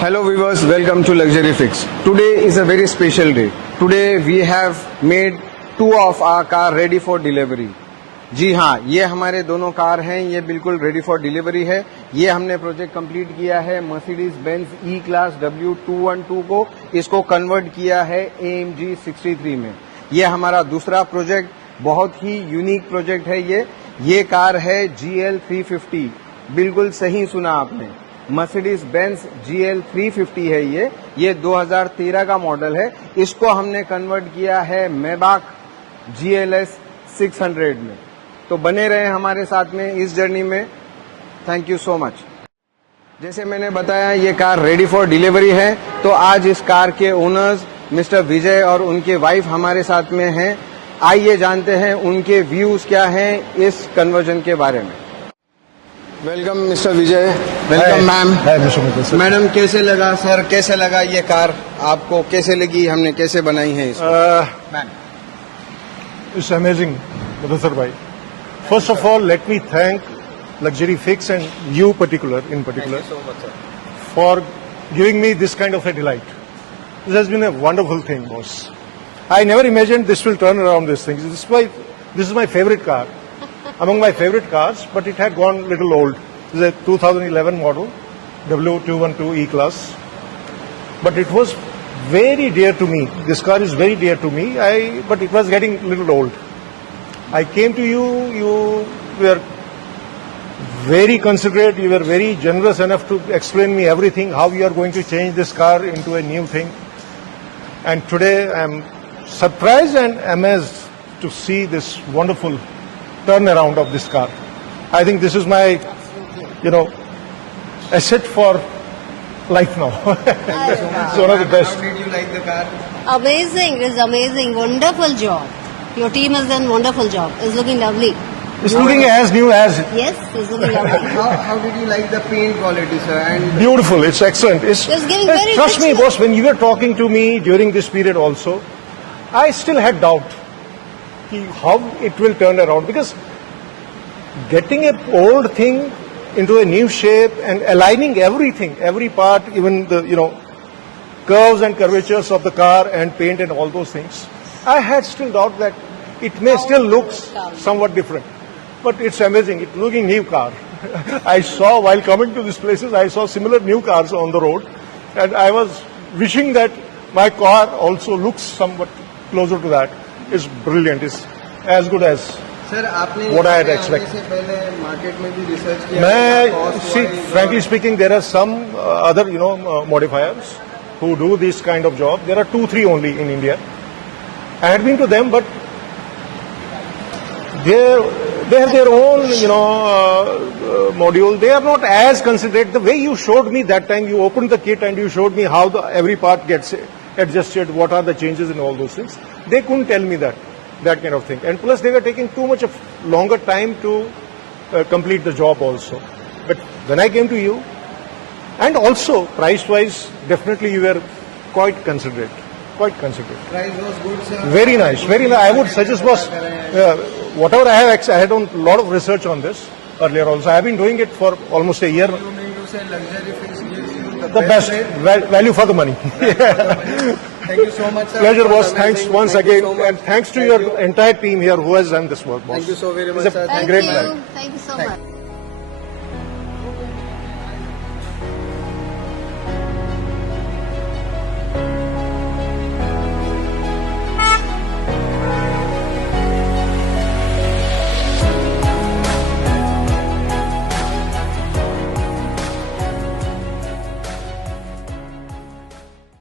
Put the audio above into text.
Hello viewers, welcome to Luxury Fix. Today is a very special day. Today we have made two of our car ready for delivery. जी हाँ, ये हमारे दोनों car हैं, ये बिल्कुल ready for delivery है. ये हमने प्रोजेक्ट कंप्लीट किया है Mercedes E-Class W212 को, इसको कन्वर्ट किया है AMG 63 में. ये हमारा दूसरा प्रोजेक्ट, बहुत ही यूनिक प्रोजेक्ट है. ये कार है GL 350. बिल्कुल सही सुना आपने, Mercedes GL 350 है. ये 2013 का मॉडल है. इसको हमने कन्वर्ट किया है Maybach GLS 600 में. तो बने रहे हमारे साथ में इस जर्नी में. Thank you so much. जैसे मैंने बताया, ये कार रेडी फॉर डिलीवरी है. तो आज इस कार के ओनर्स मिस्टर विजय और उनके वाइफ हमारे साथ में हैं. आइए जानते हैं उनके व्यूज क्या हैं इस कन्वर्जन के बारे में. Welcome mister Vijay. Welcome ma'am. Madam कैसे लगा सर, कैसे लगा ये कार आपको, कैसे लगी, हमने कैसे बनाई है इसको? It's amazing, Mudassar bhai. First of all, let me thank Luxury Fix and you in particular, Thank you so much, sir. for giving me this kind of a delight. This has been a wonderful thing, boss. I never imagined this will turn around these things. This is my favorite car, among my favorite cars, but it had gone a little old. This is a 2011 model, W212 E-Class. But it was very dear to me. This car is very dear to me, but it was getting a little old. I came to you, you were very considerate, you were very generous enough to explain me everything, how you are going to change this car into a new thing. And today I am surprised and amazed to see this wonderful turnaround of this car. I think this is my, asset for life now. It's one of the best. How did you like the car? Amazing, it's amazing, wonderful job. Your team has done wonderful job. It's looking lovely. It's looking as new as Yes, it's looking lovely. How did you like the paint quality, sir? And beautiful. It's excellent. It's giving very trust me, richness. boss. When you were talking to me during this period, also, I still had doubt how it will turn around, because getting an old thing into a new shape and aligning everything, every part, even the curves and curvatures of the car and paint and all those things, I had still doubt that it may still look somewhat different. But it's amazing. It's looking new car. I saw while coming to these places, I saw similar new cars on the road, and I was wishing that my car also looks somewhat closer to that. It's brilliant. It's as good as sir आपने what I had expected. से पहले market में भी research किया? See, frankly speaking, there are some other modifiers who do this kind of job. There are 2-3 only in India. I had been to them, but they have their own module. They are not as considerate. The way you showed me that time, you opened the kit and you showed me how every part gets adjusted, what are the changes and all those things. They couldn't tell me that kind of thing. And plus, they were taking too much of longer time to complete the job also. But when I came to you, and also price-wise, definitely you were quite considerate. Quite considerate. Price was good, sir. Very nice, very nice. I would suggest, boss, whatever I had done a lot of research on this earlier also. I have been doing it for almost a year. You mean to say Luxury Fix gives you The best value for the money. Thank you so much, sir. Pleasure, It was boss. Thanks amazing. once Thank you again, so much. and thanks to Thank your you. entire team here who has done this work, boss. Thank you so very much, It's a sir. Thank great you. plan. Thank you so much.